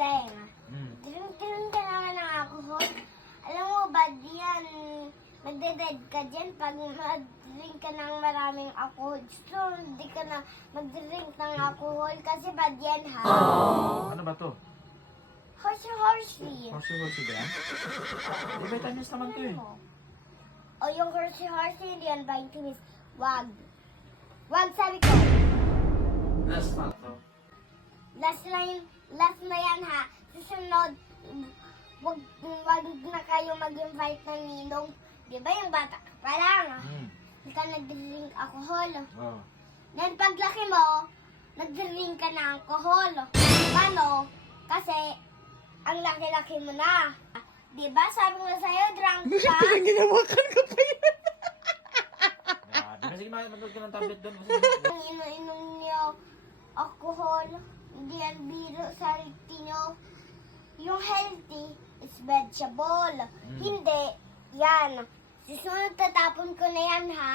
Nga, Mm. drink-drink ka naman ng alcohol. Alam mo ba, diyan, magde-dead ka dyan pag mag-drink ka ng maraming alcohol. So, hindi ka na mag-drink ng alcohol kasi bad yan ha. Ano ba to? Horsey, horsey. Horsey horsey ba? Di vitamins naman to eh. O yung horsey, horsey, hindi yan vitamins. Wag. Wag, sabi ko. Last na to. Last na yun, last na yan ha. Susunod, wag, wag na kayo mag-invite ng ninong. Di ba yung bata ka pa lang? Mm. Hindi ka nag-drink alcohol. Oh. Then paglaki mo, nag-drink ka ng alcohol. Paano? Kasi, ang laki-laki mo na. Di ba? Sabi ko sa'yo, drunk ka. Ginawakan ka pa yan. Ah, ba sige mag-mag ka ng tablet doon. Ang ino-inom niyo alcohol, hindi yan biro sa nyo. Yung healthy is vegetable. Mm. Hindi, yan. Susunod tatapon ko na yan ha.